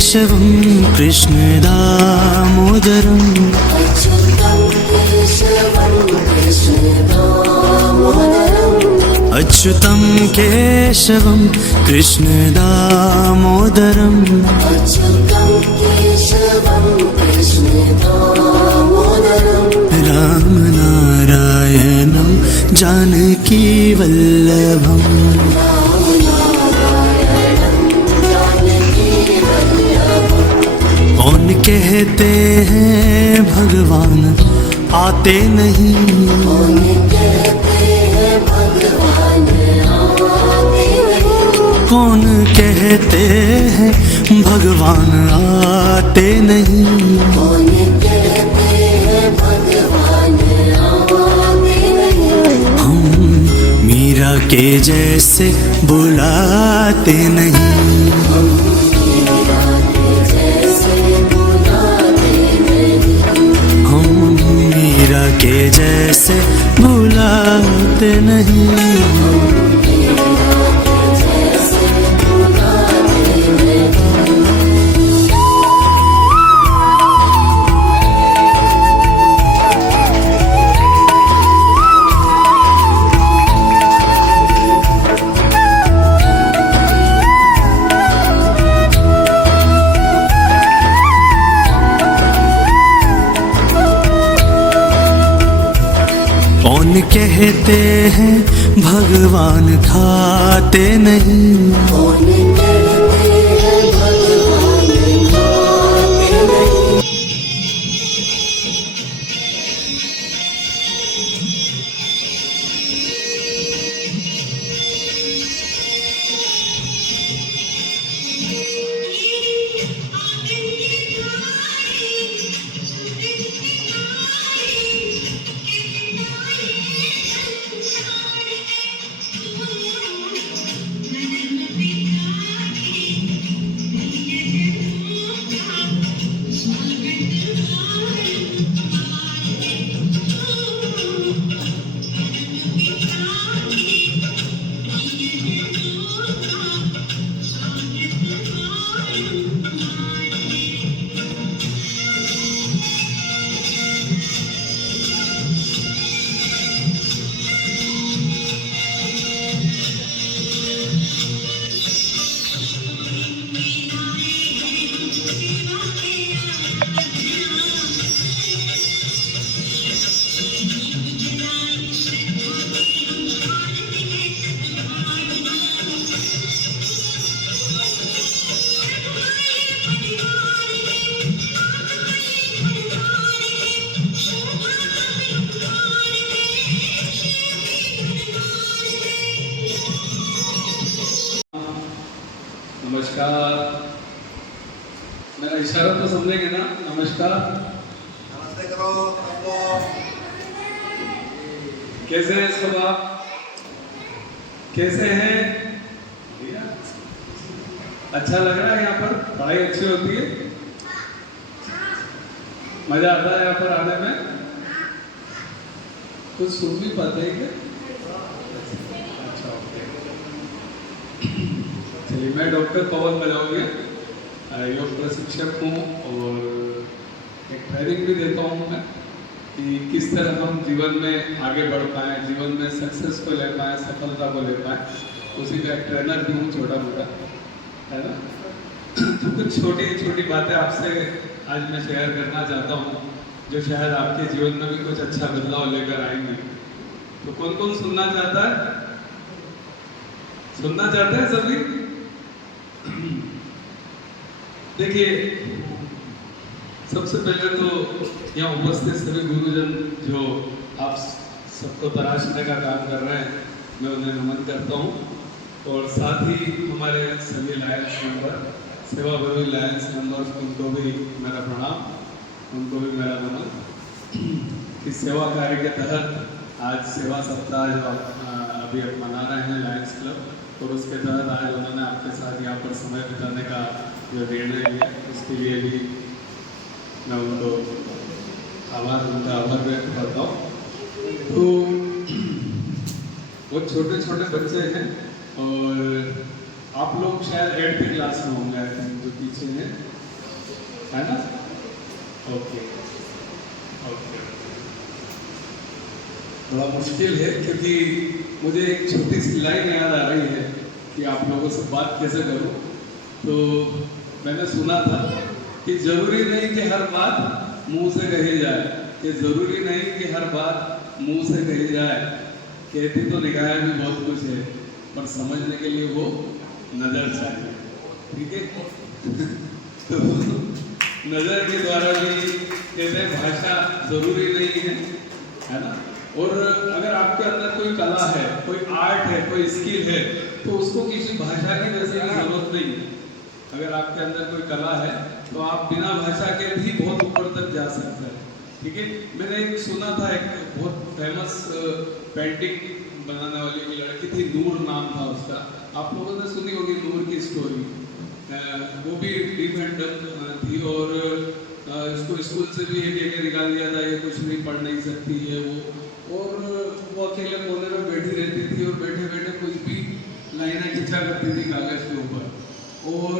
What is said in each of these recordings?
केशवं कृष्ण दामोदरम् अच्युतं केशवं कृष्ण दामोदरम् राम नारायणं जानकी वल्लभम् कौन कहते हैं भगवान आते नहीं, कौन कहते हैं भगवान आते नहीं, हम मीरा के जैसे बुलाते नहीं, हम मीरा के जैसे बुलाते नहीं। कौन कहते हैं भगवान खाते नहीं, नमस्कार, मेरा इशारा तो समझेंगे ना? नमस्कार, नमस्ते करो सबको। कैसे हैं सब आप? कैसे हैं? अच्छा लग रहा है यहाँ पर? पढ़ाई अच्छी होती है? मजा आता है यहाँ पर आने में? कुछ सुन भी पाते हैं क्या? अच्छा, ओके। चलिए, मैं डॉक्टर पवन बजाऊंगा, योग प्रशिक्षक हूँ और एक ट्रेनिंग भी देता हूँ मैं कि किस तरह हम जीवन में आगे बढ़ पाएँ, जीवन में सक्सेस को ले पाएँ, सफलता को ले पाएँ। उसी का एक ट्रेनर भी हूँ, छोटा मोटा, है ना। तो कुछ छोटी छोटी बातें आपसे आज मैं शेयर करना चाहता हूँ जो शायद आपके जीवन में भी कुछ अच्छा बदलाव लेकर आएंगे। तो कौन कौन सुनना चाहता है? सुनना चाहते हैं सभी? देखिए, सबसे पहले तो यहाँ उपस्थित सभी गुरुजन जो आप सबको तराशने का काम कर रहे हैं, मैं उन्हें नमन करता हूँ। और साथ ही हमारे सभी लायंस मेंबर, सेवाभावी लायंस मेंबर्स, उनको भी मेरा प्रणाम, उनको भी मेरा नमन। इस सेवा कार्य के तहत आज सेवा सप्ताह जो अभी मना रहे हैं लायंस क्लब, और उसके तहत आज उन्होंने आपके साथ यहाँ पर समय बिताने का जो निर्णय लिया, उसके लिए भी मैं उनका आभार व्यक्त करता हूँ। तो वो छोटे छोटे बच्चे हैं और आप लोग शायद 8th क्लास में होंगे जो जो पीछे है ना? Okay okay. बड़ा मुश्किल है क्योंकि मुझे एक छोटी सी लाइन याद आ रही है कि आप लोगों से बात कैसे करूं। तो मैंने सुना था कि जरूरी नहीं कि हर बात मुंह से कही जाए, कि जरूरी नहीं कि हर बात मुंह से कही जाए, कहती तो निगाह भी बहुत कुछ है, पर समझने के लिए वो नजर चाहिए। ठीक है? तो नजर के द्वारा भी कहते हैं भाषा जरूरी नहीं है ना? और अगर आपके अंदर कोई कला है, कोई आर्ट है, कोई स्किल है, तो उसको किसी भाषा की वैसे की जरूरत नहीं है। अगर आपके अंदर कोई कला है तो आप बिना भाषा के भी बहुत ऊपर तक जा सकते हैं। ठीक है? मैंने एक सुना था, एक बहुत फेमस पेंटिंग बनाने वाली एक लड़की थी, नूर नाम था उसका। आप लोगों ने सुनी होगी नूर की स्टोरी। वो भी डिपेंडेंट थी और इसको स्कूल से भी एक निकाल दिया था, ये कुछ नहीं पढ़ नहीं सकती है वो अकेले कोने में बैठी रहती थी और बैठे बैठे कुछ भी लाइनें खिंचा करती थी कागज के ऊपर। और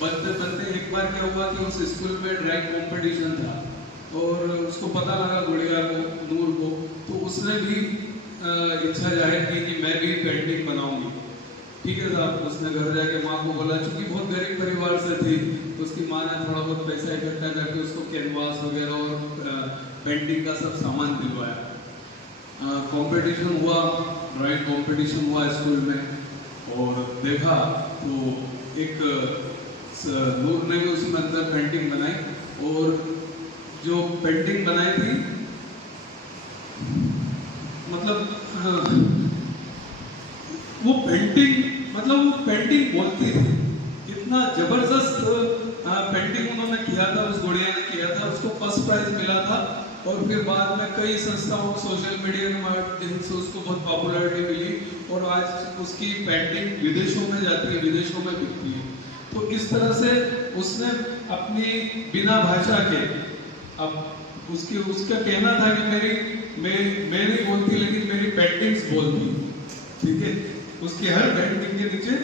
बनते बनते एक बार क्या हुआ कि उस स्कूल में ड्राइंग कंपटीशन था और उसको पता लगा गुड़िया को, नूर को, तो उसने भी इच्छा जाहिर की कि मैं भी पेंटिंग बनाऊंगी। ठीक है साहब, उसने घर जाके माँ को बोला, चूंकि बहुत गरीब परिवार से थी तो उसकी माँ ने थोड़ा बहुत पैसा इकट्ठा करके उसको कैनवास वगैरह और पेंटिंग का सब सामान दिलवाया। कंपटीशन हुआ, ड्राइंग कंपटीशन हुआ स्कूल में और देखा तो एक नूर ने भी उसमें अंदर पेंटिंग बनाई और जो पेंटिंग बनाई थी मतलब वो पेंटिंग बोलती थी। इतना जबरदस्त पेंटिंग उन्होंने किया था, उस गुड़िया ने किया था, उसको फर्स्ट प्राइज मिला था। और फिर बाद में कई संस्थाओं, सोशल मीडिया के माध्यम से उसको बहुत पॉपुलैरिटी मिली और आज उसकी पेंटिंग विदेशों में जाती है, विदेशों में बिकती है। तो इस तरह से उसने अपनी बिना भाषा के, अब उसका कहना था कि मैं नहीं बोलती लेकिन मेरी पेंटिंग्स बोलती। ठीक है? उसकी हर पेंटिंग के नीचे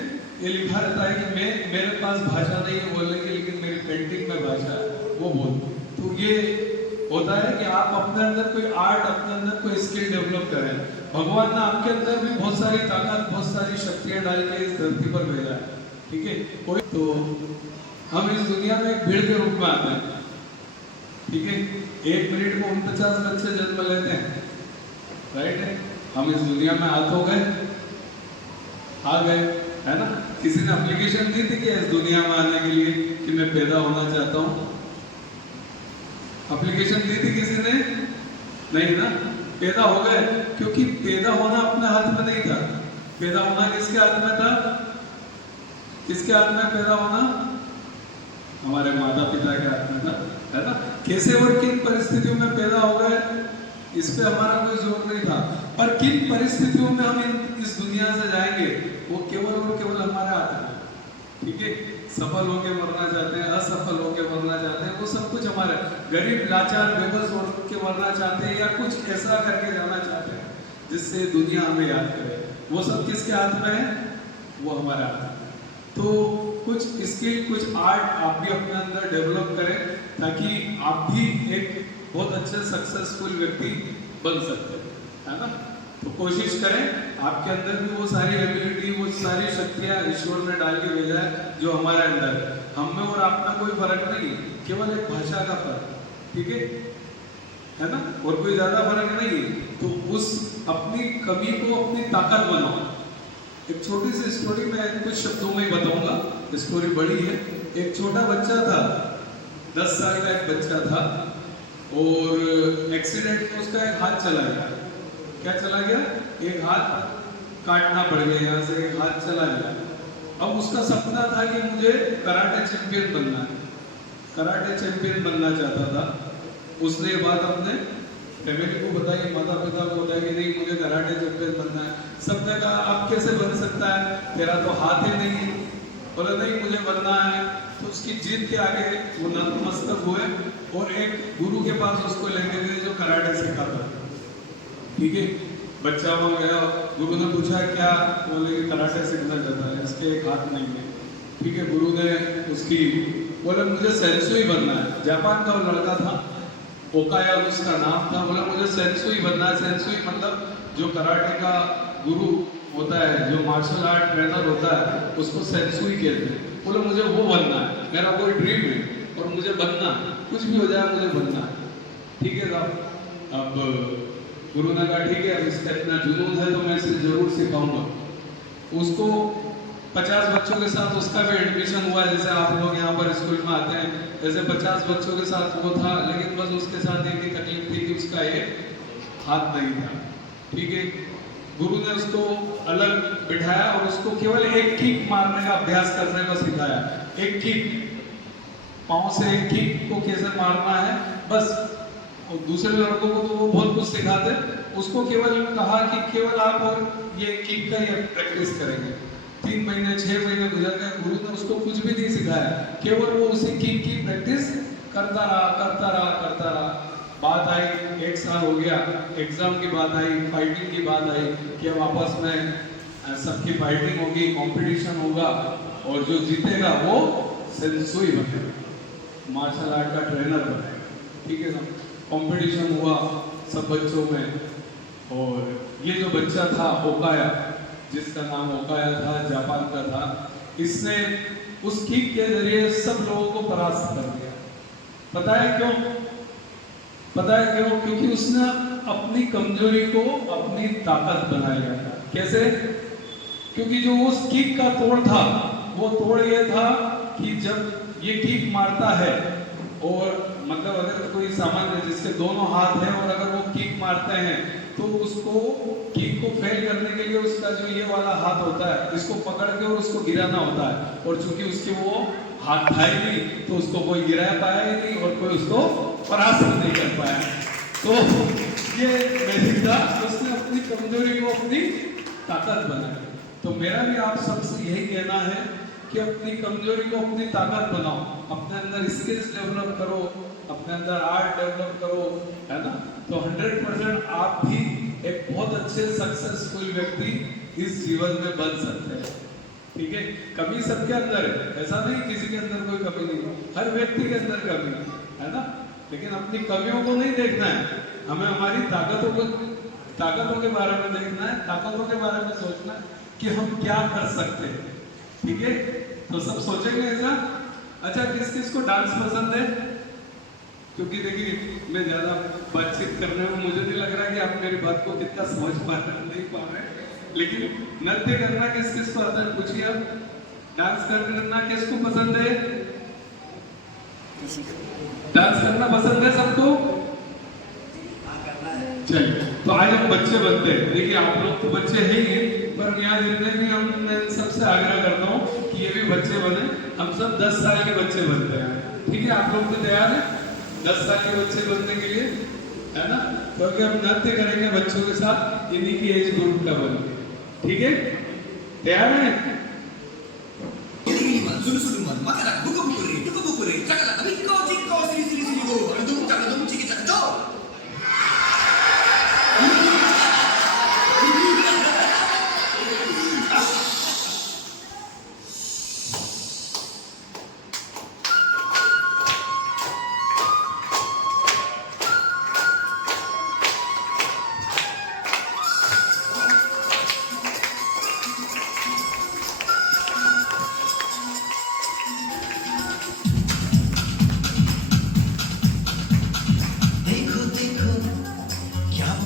ये लिखा रहता है कि मेरे पास भाषा नहीं है बोलने की, लेकिन मेरी पेंटिंग में भाषा है, वो बोलती। तो ये होता है कि आप अपने अंदर कोई आर्ट, अपने अंदर कोई स्किल डेवलप करें। भगवान ने आपके अंदर भी बहुत सारी ताकत, बहुत सारी शक्तियां डाल के इस धरती पर भेजा है। ठीक है? कोई तो हम इस दुनिया में एक भीड़ के रूप में आते हैं। ठीक है? 1 मिनट में 49 बच्चे जन्म लेते हैं, राइट है? हम इस दुनिया में आ गए, है ना? किसी ने एप्लीकेशन दी थी कि इस दुनिया में आने के लिए कि मैं पैदा होना चाहता हूँ? एप्लीकेशन दी थी किसी ने? नहीं ना? पैदा हो गए, क्योंकि पैदा होना अपने हाथ में नहीं था। पैदा होना किसके हाथ में था? किसके हाथ में पैदा होना? हमारे माता पिता के हाथ में था, है ना? कैसे और किन परिस्थितियों में पैदा हो गए इस पे हमारा कोई जोर नहीं था, पर किन परिस्थितियों में हम इस दुनिया से जाएंगे वो केवल और केवल हमारे हाथ में। ठीक है? सफल होके मरना चाहते हैं, असफल होके मरना चाहते हैं, वो सब कुछ हमारे, गरीब लाचार बेबस होके मरना चाहते हैं या कुछ ऐसा करके जाना चाहते हैं जिससे दुनिया हमें याद करे, वो सब किसके हाथ में है? वो हमारे हाथ में। तो कुछ स्किल, कुछ आर्ट आप भी अपने अंदर डेवलप करें ताकि आप भी एक बहुत अच्छे सक्सेसफुल व्यक्ति बन सकते हैं, है ना? तो कोशिश करें, आपके अंदर भी वो सारी एबिलिटी, वो सारी शक्तियां ईश्वर ने डाल के भेजा है जो हमारे अंदर है। हम में और आप में कोई फर्क नहीं, केवल एक भाषा का फर्क। ठीक है ना? और कोई ज्यादा फर्क नहीं। तो उस अपनी कमी को अपनी ताकत बनाओ। एक छोटी सी स्टोरी मैं कुछ शब्दों में ही बताऊंगा, स्टोरी बड़ी है। एक छोटा बच्चा था, 10 साल का एक बच्चा था और एक्सीडेंट में उसका एक हाथ चला गया। क्या चला गया? एक हाथ काटना पड़ गया, यहाँ से एक हाथ चला गया। अब उसका सपना था कि मुझे कराटे चैंपियन बनना है, कराटे चैंपियन बनना चाहता था। उसने ये बात अपने फैमिली को बताई, माता पिता को बताया कि नहीं मुझे कराटे चैंपियन बनना है। सबने कहा अब कैसे बन सकता है, तेरा तो हाथ ही नहीं है। बोला नहीं मुझे बनना है। तो उसकी जिद के आगे वो नतमस्तक हुए और एक गुरु के पास उसको लेके गए जो कराटे सिखाता। ठीक है? बच्चा वहाँ गया, गुरु ने पूछा क्या? बोले कि कराटे सीखना चाहता है, इसके एक हाथ नहीं है। ठीक है, गुरु ने उसकी बोला मुझे सेंसुई बनना है। जापान का वो लड़का था, ओकाया उसका नाम था। बोला मुझे सेंसुई बनना है। सेंसुई मतलब जो कराटे का गुरु होता है, जो मार्शल आर्ट ट्रेनर होता है, उसको सेंसुई कहते हैं। बोला मुझे वो बनना है, मेरा कोई ड्रीम है और मुझे बनना है, कुछ भी हो जाए मुझे बनना है। ठीक है साहब। अब गुरु ने कहा ठीक है, अब इसका इतना जुनून है तो मैं इसे जरूर सिखाऊंगा। उसको 50 बच्चों के साथ उसका भी एडमिशन हुआ, जैसे आप लोग यहाँ पर स्कूल में आते हैं, जैसे 50 बच्चों के साथ वो था। लेकिन बस उसके साथ एक ही तकलीफ थी कि उसका एक हाथ नहीं था। ठीक है, गुरु ने उसको अलग बिठाया और उसको केवल एक किक मारने का अभ्यास करने को सिखाया। एक किक, पाँव से एक किक को कैसे मारना है बस। और दूसरे लड़कों को तो वो बहुत कुछ सिखाते, उसको केवल कहा कि केवल आप और ये किक का ये प्रैक्टिस करेंगे। 3 महीने 6 महीने गुजर गए, गुरु ने उसको कुछ भी नहीं सिखाया, केवल वो उसी किक की प्रैक्टिस करता रहा। बात आई 1 साल हो गया, एग्जाम की बात आई, फाइटिंग की बात आई कि अब आपस में सबकी फाइटिंग होगी, कंपटीशन होगा और जो जीतेगा वो सेंसुई बनेगा, मार्शल आर्ट का ट्रेनर बनेगा। ठीक है ना। कंपटीशन हुआ सब बच्चों में और ये जो बच्चा था ओकाया, जिसका नाम ओकाया था, जापान का था, इसने उस किक के जरिए सब लोगों को परास्त कर दिया। पता है क्यों? क्योंकि उसने अपनी कमजोरी को अपनी ताकत बना लिया था। कैसे? क्योंकि जो उस किक का तोड़ था, वो तोड़ ये था कि जब ये किक मारता है और मतलब अगर कोई सामान्य जिसके दोनों हाथ हैं और अगर वो किक मारते हैं तो उसको किक को फेल करने के लिए उसका जो ये वाला हाथ होता है, इसको पकड़ के और उसको गिराना होता है। और चूंकि उसके वो हाथ था ही नहीं तो उसको कोई गिरा पाया ही नहीं और कोई उसको परास्त नहीं कर पाया। तो ये बेसिक था, उसने अपनी कमजोरी को अपनी ताकत बनाई। तो मेरा भी आप सबसे यही कहना है कि अपनी कमजोरी को अपनी ताकत बनाओ, अपने अंदर स्किल्स डेवलप करो, अपने अंदर आर्ट डेवलप करो, है ना। तो 100% आप भी एक बहुत अच्छे सक्सेसफुल व्यक्ति इस जीवन में बन सकते हैं। ठीक है, कमी सबके अंदर है, ऐसा नहीं किसी के अंदर कोई कमी नहीं, हर व्यक्ति के अंदर कमी है ना। लेकिन अपनी कमियों को नहीं देखना है, हमें हमारी ताकतों के बारे में देखना है, ताकतों के बारे में सोचना है कि हम क्या कर सकते हैं। ठीक है, तो सब सोचेंगे ऐसा। अच्छा, किस किस को डांस पसंद है? क्योंकि देखिए मैं ज्यादा बातचीत करने में मुझे नहीं लग रहा कि आप मेरी बात को कितना समझ पा रहे नहीं पा रहे, लेकिन नृत्य करना किस किस को आता है पूछिए आप। डांस करना किसको पसंद है? डांस करना पसंद है सबको? चलिए, तो आज हम बच्चे बनते हैं। देखिए आप लोग तो बच्चे हैं ही, पर यहाँ जितने भी हम, मैं सबसे आग्रह करता हूँ कि ये भी बच्चे बने। हम सब 10 साल के बच्चे बनते हैं। ठीक है, आप लोग तो तैयार हैं 10 साल के बच्चे बनने के लिए, है ना। क्योंकि हम नृत्य करेंगे बच्चों के साथ, इन्हीं की एज ग्रुप का बनेंगे। ठीक है, तैयार है?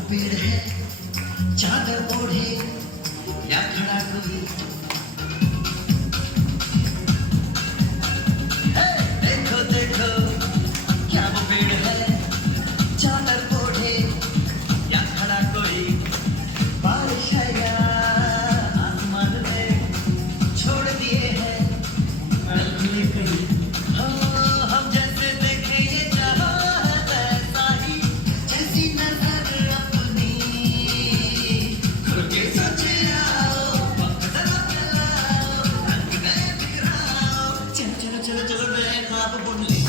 पेड़ है चादर ओढ़े या खड़ा कोई, देखो देखो क्या वो पेड़ है चादर ओढ़े या खड़ा कोई, बारिश है या आसमान में छोड़ दिए हैं नल खुले कहीं। हम जैसे देखे ये जहां है वैसा ही, जैसी नजर अपनी खुल के सोचे आओ, वक्त जरा चलाओ, रंग नए बिखराओ, चलो चलो चलो चलो नए ख्वाब बुन ले।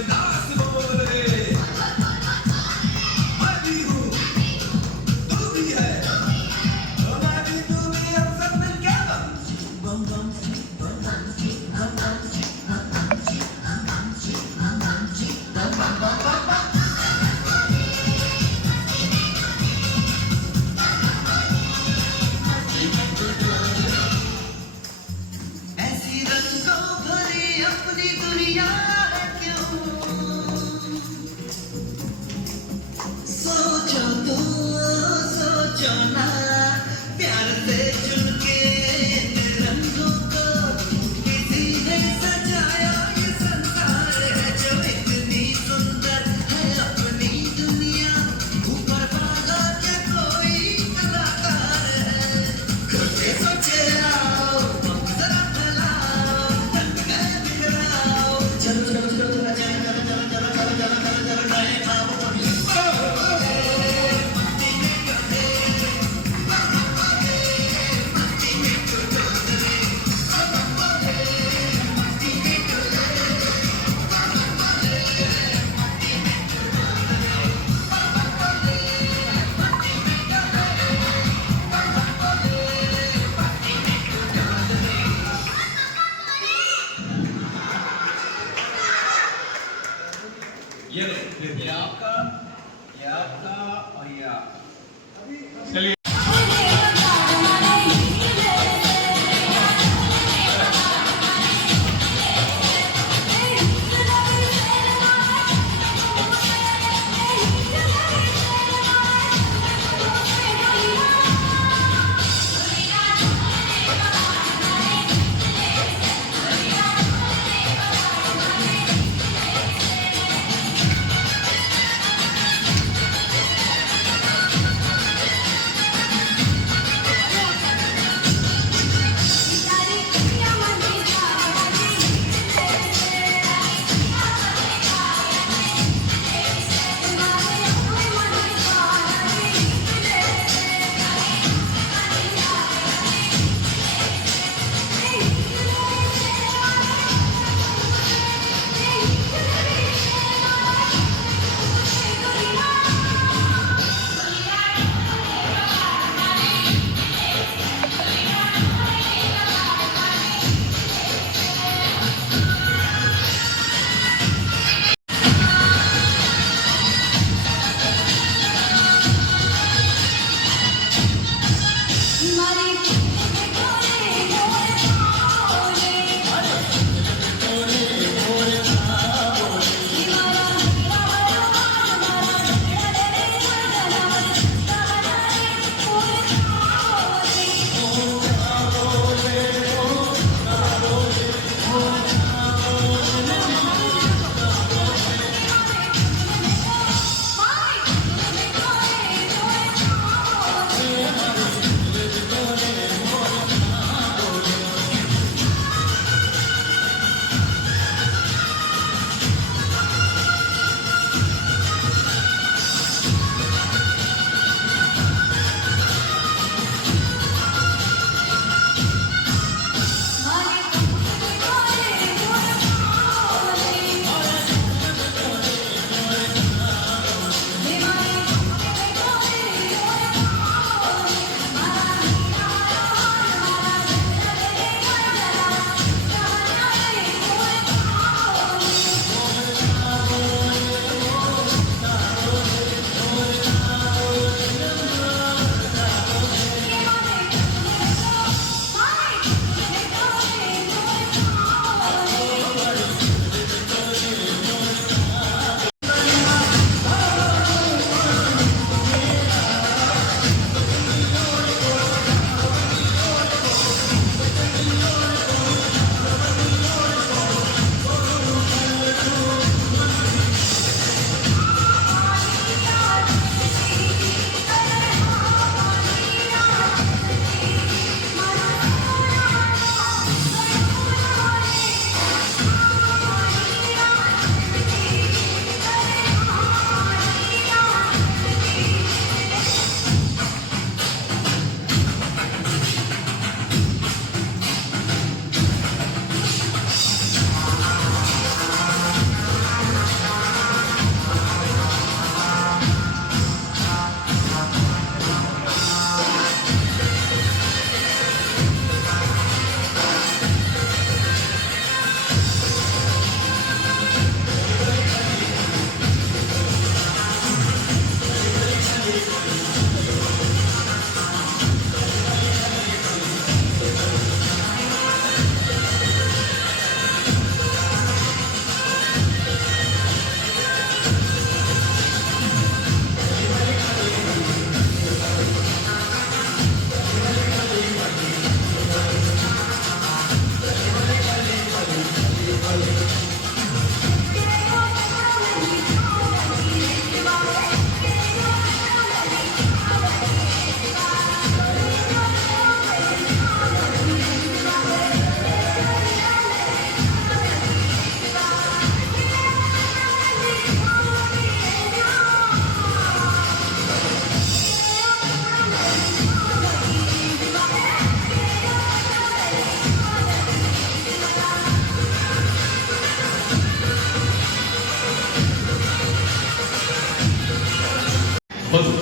बिंदास बोल रे मैं भी हूँ तू भी है तो मैं भी तू भी हम सब मिलके बम बम बम बम बम बम ऐसी रंगों भरी अपनी दुनिया है क्यों सोचो तो सोचो ना प्यार से चुन के इन रंगों को किसी ने सजाया ये संसार है जो इतनी सुंदर है अपनी दुनिया ऊपर वाला क्या कोई कलाकार है खुद के सोचे आओ हम जरा फैलाओ रंग गए बिखराओ चलो चलो चलो चलो चलो चलो चलो चलो चलो चलो चलो नए ख्वाबों को ये आपका और ये आपका चलिए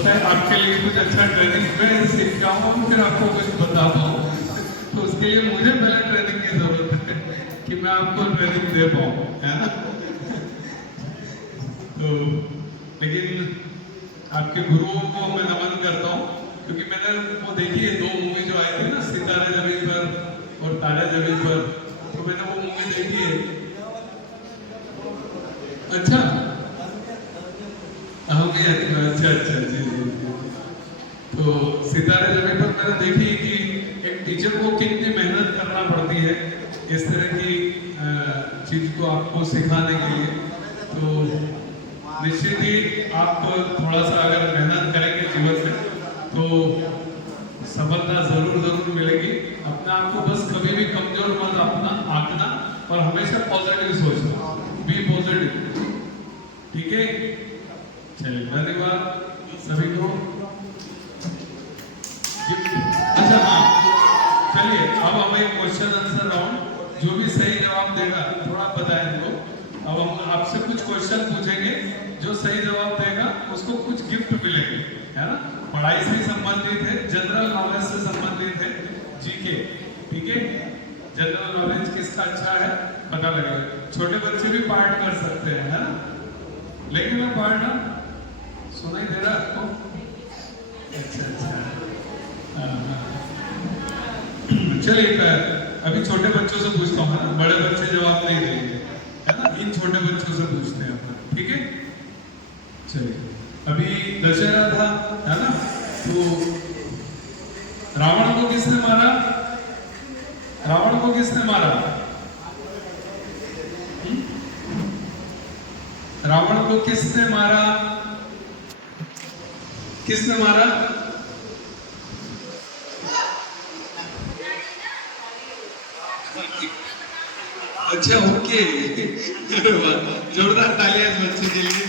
है आपके लिए कुछ अच्छा ट्रेनिंग मैं सीख जाऊँ फिर आपको कुछ बता पाऊँ, तो उसके लिए मुझे पहले ट्रेनिंग की जरूरत है कि मैं आपको ट्रेनिंग दे पाऊँ, है ना। तो लेकिन आपके गुरुओं को मैं नमन करता हूँ, क्योंकि मैंने वो देखी है 2 मूवी जो आई थी ना, सितारे जमीन पर और तारे जमीन पर, तो मैंने वो मूवी देखी है। अच्छा अच्छा जी। तो सितारे जमीन पर मैंने देखी कि एक टीचर को कितनी मेहनत करना पड़ती है इस तरह की चीज को आपको सिखाने के लिए। तो निश्चित ही आप थोड़ा सा अगर मेहनत करेंगे जीवन में तो सफलता जरूर मिलेगी। अपने आप को बस कभी भी कमजोर मत अपना आंकना और हमेशा पॉजिटिव सोचना, बी पॉजिटिव, ठीक है। चलिए धन्यवाद सभी को। अच्छा हाँ, चलिए अब हम एक क्वेश्चन आंसर राउंड, जो भी सही जवाब देगा थोड़ा बताएं इनको। अब हम आपसे कुछ क्वेश्चन पूछेंगे, जो सही जवाब देगा उसको कुछ गिफ्ट मिलेंगे, है ना। पढ़ाई से संबंधित है, जनरल नॉलेज से संबंधित है, जीके, ठीक है। जनरल नॉलेज किसका अच्छा है पता लगेगा। छोटे बच्चे भी पार्ट कर सकते हैं, है ना। लेकिन मैं पार्ट ना सुनाई दे रहा आपको? अच्छा चलिए अभी छोटे बच्चों से पूछता हूँ, है ना। बड़े बच्चे जवाब नहीं देंगे, है ना। इन छोटे बच्चों से पूछते हैं अपन, ठीक है। चलिए अभी दशहरा था, है ना। तो रावण को किसने मारा? रावण को किसने मारा? रावण को किसने मारा? किसने मारा? अच्छा ओके, जोरदार तालियां इस बच्चे के लिए।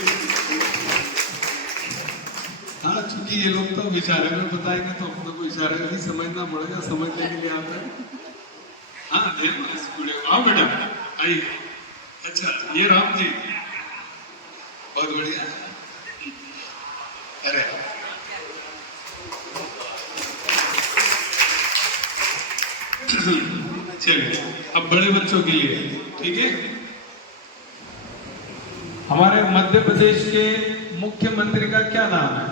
हाँ, चूंकि ये लोग तो इशारे में बताएंगे तो हम लोग को इशारे में ही समझना पड़ेगा, समझने के लिए आप हैं। हाँ देखो इस वीडियो, आओ बेटा आइए। अच्छा ये राम जी, बहुत बढ़िया। अरे चलिए अब बड़े बच्चों के लिए, ठीक है। हमारे मध्य प्रदेश के मुख्यमंत्री का क्या नाम है?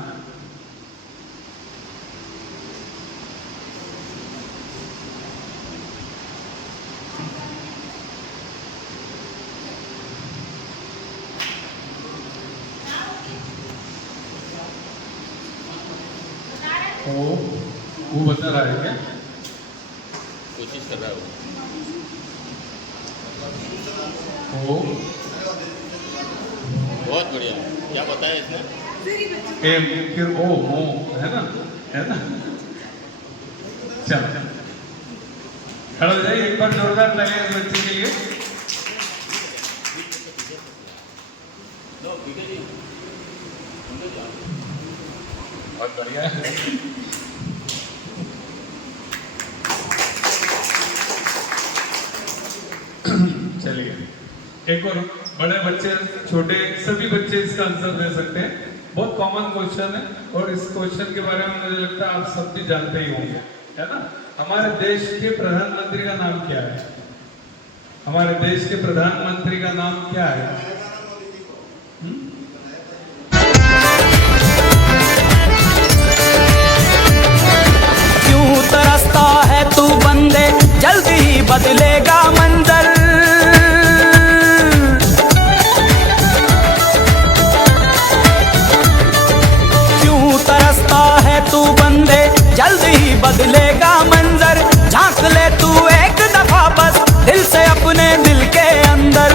वो बता रहा है क्या? कोशिश कर रहा वो बहुत बढ़िया, क्या बताया इसने? फिर ओ मो, है ना, है ना। चलो खड़ा हो जाइए, एक बार जोरदार तालियां इस बच्चे के लिए। बहुत बढ़िया। चलिए एक और, बड़े बच्चे छोटे सभी बच्चे इसका आंसर दे सकते हैं। बहुत कॉमन क्वेश्चन है और इस क्वेश्चन के बारे में मुझे लगता है आप सब भी जानते ही होंगे, है ना। हमारे देश के प्रधानमंत्री का नाम क्या है? हमारे देश के प्रधानमंत्री का नाम क्या है? क्यों तरसता है तू बंदे, जल्दी ही बदलेगा मंजर। क्यों तरसता है तू बंदे, जल्दी ही बदलेगा मंजर। झांक ले तू एक दफा बस दिल से अपने दिल के अंदर।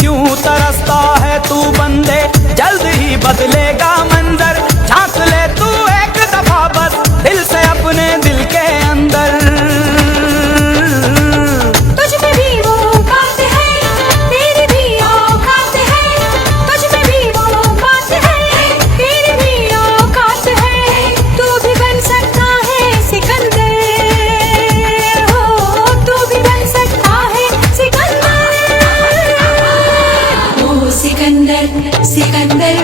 क्यों तरसता है तू बंदे, जल्दी ही बदलेगा मंजर। झांक ले तू एक दफा बस दिल से अपने दिल के अंदर। तुझ में भी वो बात है, तेरी भी औकात है। तुझ में भी वो बात है, तेरी भी औकात है। तू भी बन सकता है सिकंदर, हो तू भी बन सकता है सिकंदर। ओ सिकंदर सिकंदर